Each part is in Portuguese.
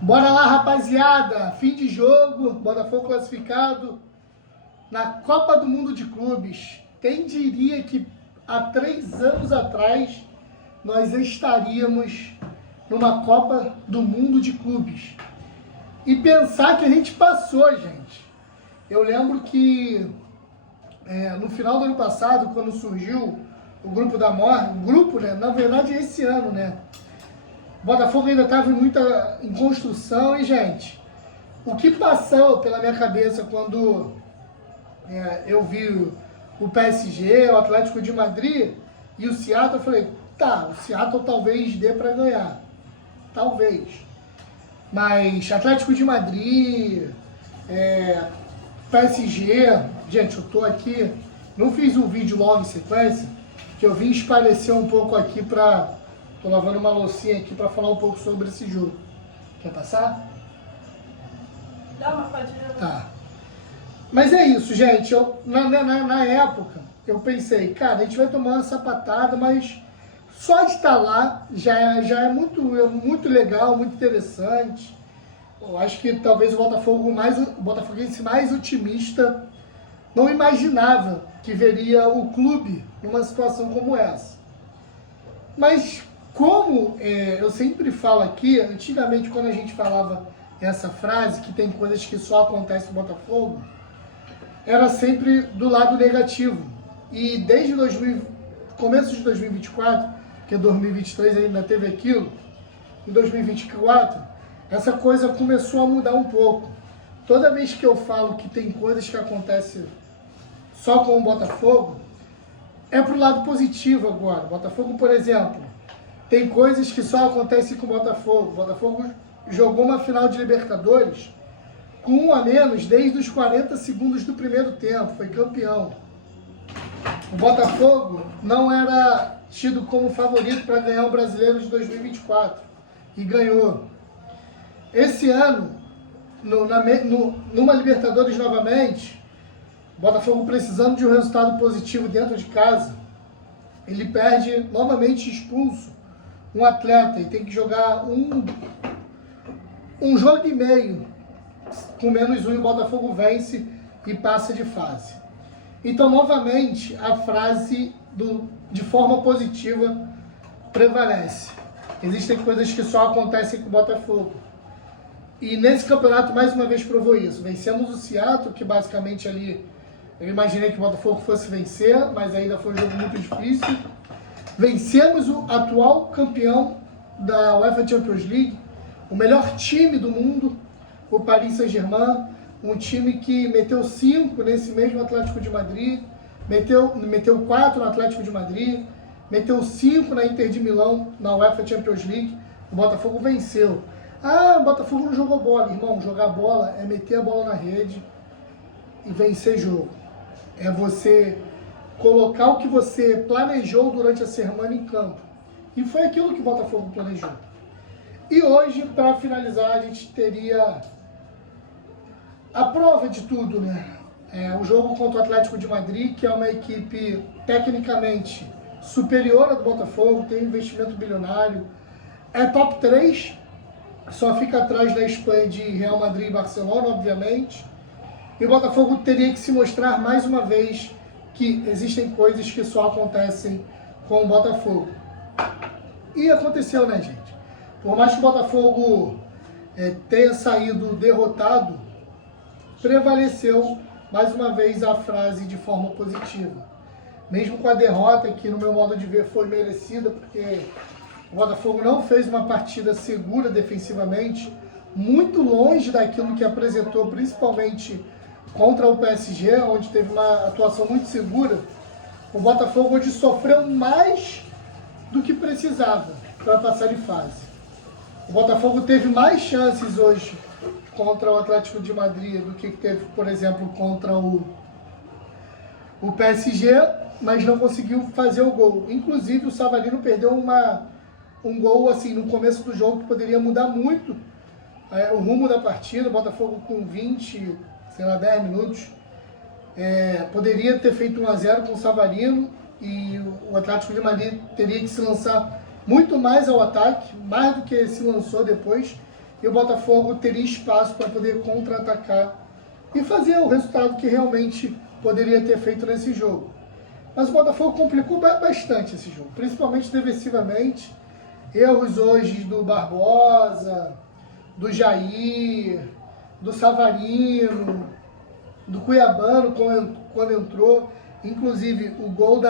Bora lá, rapaziada. Fim de jogo, Botafogo classificado na Copa do Mundo de Clubes. Quem diria que há 3 anos atrás nós estaríamos numa Copa do Mundo de Clubes? E pensar que a gente passou, gente. Eu lembro que no final do ano passado, quando surgiu o Grupo da Morte, o grupo, né? Na verdade, esse ano, né? O Botafogo ainda estava em construção e, gente, o que passou pela minha cabeça quando eu vi o PSG, o Atlético de Madrid e o Seattle, eu falei, tá, o Seattle talvez dê para ganhar. Talvez. Mas Atlético de Madrid, PSG, gente, eu tô aqui, não fiz um vídeo logo em sequência, que eu vim espalhecer um pouco aqui pra... Tô lavando uma loucinha aqui pra falar um pouco sobre esse jogo. Quer passar? Dá uma padinha. Tá. Mas é isso, gente. Na época, eu pensei, cara, a gente vai tomar uma sapatada, mas só de estar lá já é muito legal, muito interessante. Eu acho que talvez o botafoguense mais otimista não imaginava que veria o clube numa situação como essa. Mas como eu sempre falo aqui, antigamente quando a gente falava essa frase, que tem coisas que só acontecem no Botafogo, era sempre do lado negativo. E desde começo de 2024, porque 2023 ainda teve aquilo, em 2024, essa coisa começou a mudar um pouco. Toda vez que eu falo que tem coisas que acontecem só com o Botafogo, é pro lado positivo agora. Botafogo, por exemplo, tem coisas que só acontecem com o Botafogo. O Botafogo jogou uma final de Libertadores com 1 a menos desde os 40 segundos do primeiro tempo. Foi campeão. O Botafogo não era tido como favorito para ganhar o Brasileiro de 2024 e ganhou. Esse ano, numa Libertadores novamente, o Botafogo precisando de um resultado positivo dentro de casa, ele perde novamente expulso um atleta e tem que jogar um jogo e meio com -1 e o Botafogo vence e passa de fase. Então, novamente, a frase de forma positiva prevalece. Existem coisas que só acontecem com o Botafogo. E nesse campeonato, mais uma vez, provou isso. Vencemos o Seattle, que basicamente ali eu imaginei que o Botafogo fosse vencer, mas ainda foi um jogo muito difícil. Vencemos o atual campeão da UEFA Champions League, o melhor time do mundo, o Paris Saint-Germain, um time que meteu 5 nesse mesmo Atlético de Madrid, meteu 4 no Atlético de Madrid, meteu 5 na Inter de Milão, na UEFA Champions League. O Botafogo venceu. Ah, o Botafogo não jogou bola. Irmão, jogar bola é meter a bola na rede e vencer jogo. É você colocar o que você planejou durante a semana em campo. E foi aquilo que o Botafogo planejou. E hoje, para finalizar, a gente teria a prova de tudo, né? O jogo contra o Atlético de Madrid, que é uma equipe tecnicamente superior à do Botafogo, tem um investimento bilionário, é top 3, só fica atrás da Espanha de Real Madrid e Barcelona, obviamente. E o Botafogo teria que se mostrar mais uma vez que existem coisas que só acontecem com o Botafogo. E aconteceu, né, gente? Por mais que o Botafogo tenha saído derrotado, prevaleceu mais uma vez a frase de forma positiva. Mesmo com a derrota, que no meu modo de ver foi merecida, porque o Botafogo não fez uma partida segura defensivamente, muito longe daquilo que apresentou, principalmente contra o PSG, onde teve uma atuação muito segura. O Botafogo hoje sofreu mais do que precisava para passar de fase. O Botafogo teve mais chances hoje contra o Atlético de Madrid do que teve, por exemplo, contra o PSG, mas não conseguiu fazer o gol. Inclusive, o Savarino perdeu um gol assim no começo do jogo que poderia mudar muito o rumo da partida. O Botafogo com 20, sei lá, 10 minutos, poderia ter feito 1 a 0 com o Savarino e o Atlético de Madrid teria que se lançar muito mais ao ataque, mais do que se lançou depois, e o Botafogo teria espaço para poder contra-atacar e fazer o resultado que realmente poderia ter feito nesse jogo. Mas o Botafogo complicou bastante esse jogo, principalmente defensivamente. Erros hoje do Barbosa, do Jair, do Savarino, do Cuiabano quando entrou. Inclusive o gol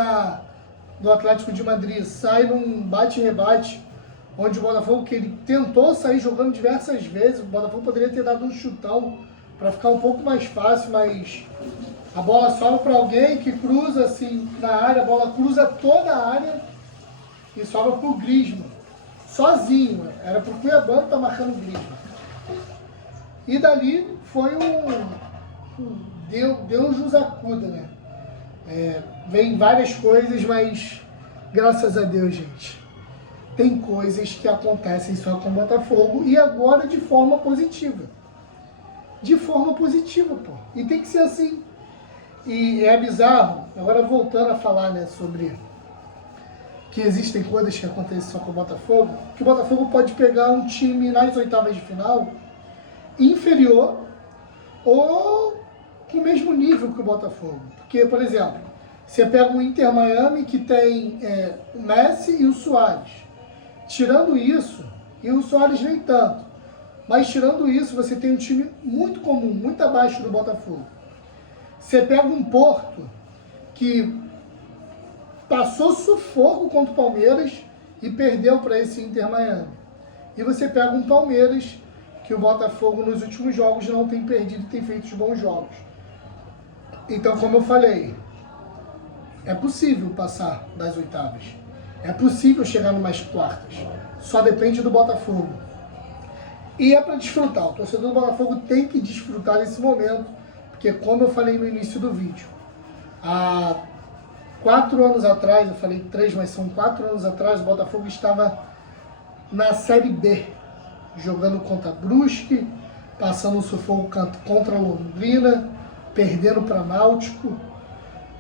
do Atlético de Madrid sai num bate-rebate, onde o Botafogo, que ele tentou sair jogando diversas vezes, o Botafogo poderia ter dado um chutão para ficar um pouco mais fácil, mas a bola sobra para alguém que cruza assim na área, a bola cruza toda a área e sobra para o Griezmann, sozinho. Era para o Cuiabano estar marcando o Griezmann. E dali foi Deus nos acuda, né? Vem várias coisas, mas graças a Deus, gente, tem coisas que acontecem só com o Botafogo e agora de forma positiva. De forma positiva, pô. E tem que ser assim. E é bizarro, agora voltando a falar, né, sobre que existem coisas que acontecem só com o Botafogo, que o Botafogo pode pegar um time nas oitavas de final inferior ou com o mesmo nível que o Botafogo. Porque, por exemplo, você pega o Inter Miami, que tem o Messi e o Suárez. Tirando isso, e o Suárez nem tanto, mas tirando isso, você tem um time muito comum, muito abaixo do Botafogo. Você pega um Porto, que passou sufoco contra o Palmeiras e perdeu para esse Inter Miami. E você pega um Palmeiras, que o Botafogo nos últimos jogos não tem perdido e tem feito bons jogos. Então, como eu falei, é possível passar das oitavas. É possível chegar numas quartas. Só depende do Botafogo. E é para desfrutar. O torcedor do Botafogo tem que desfrutar desse momento, porque como eu falei no início do vídeo, há 4 anos atrás, eu falei 3, mas são 4 anos atrás, o Botafogo estava na Série B, jogando contra Brusque, passando um sufoco contra a Londrina, perdendo para Náutico,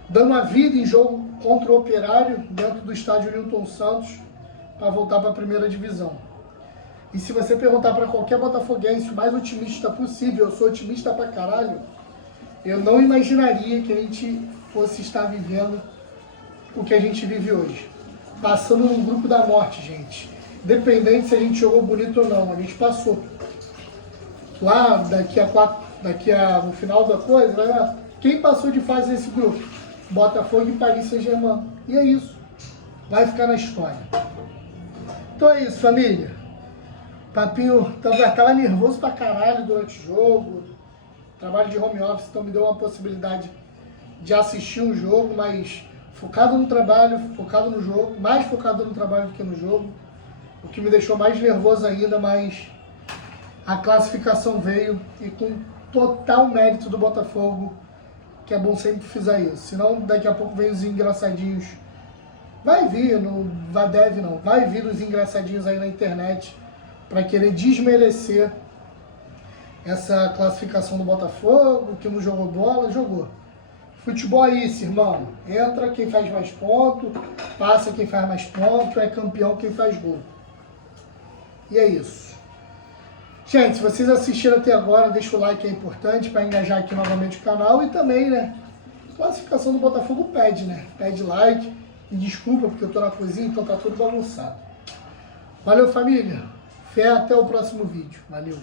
dando a vida em jogo contra o Operário, dentro do estádio Newton Santos, para voltar para a primeira divisão. E se você perguntar para qualquer botafoguense o mais otimista possível, eu sou otimista pra caralho, eu não imaginaria que a gente fosse estar vivendo o que a gente vive hoje. Passando num grupo da morte, gente. Independente se a gente jogou bonito ou não, a gente passou. Lá, no final da coisa, vai lá, quem passou de fase nesse grupo? Botafogo e Paris Saint-Germain. E é isso. Vai ficar na história. Então é isso, família. Papinho, tava nervoso pra caralho durante o jogo. Trabalho de home office, então me deu uma possibilidade de assistir um jogo, mas focado no trabalho, focado no jogo, mais focado no trabalho do que no jogo. O que me deixou mais nervoso ainda, mas a classificação veio e com total mérito do Botafogo, que é bom sempre frisar isso. Senão daqui a pouco vem os engraçadinhos. Vai vir os engraçadinhos aí na internet para querer desmerecer essa classificação do Botafogo, que não jogou bola, jogou. Futebol é isso, irmão. Entra quem faz mais ponto, passa quem faz mais ponto, é campeão quem faz gol. E é isso. Gente, se vocês assistiram até agora, deixa o like, é importante para engajar aqui novamente o canal. E também, né, a classificação do Botafogo pede, né? Pede like. E desculpa, porque eu tô na cozinha, então tá tudo bagunçado. Valeu, família. Fé, até o próximo vídeo. Valeu.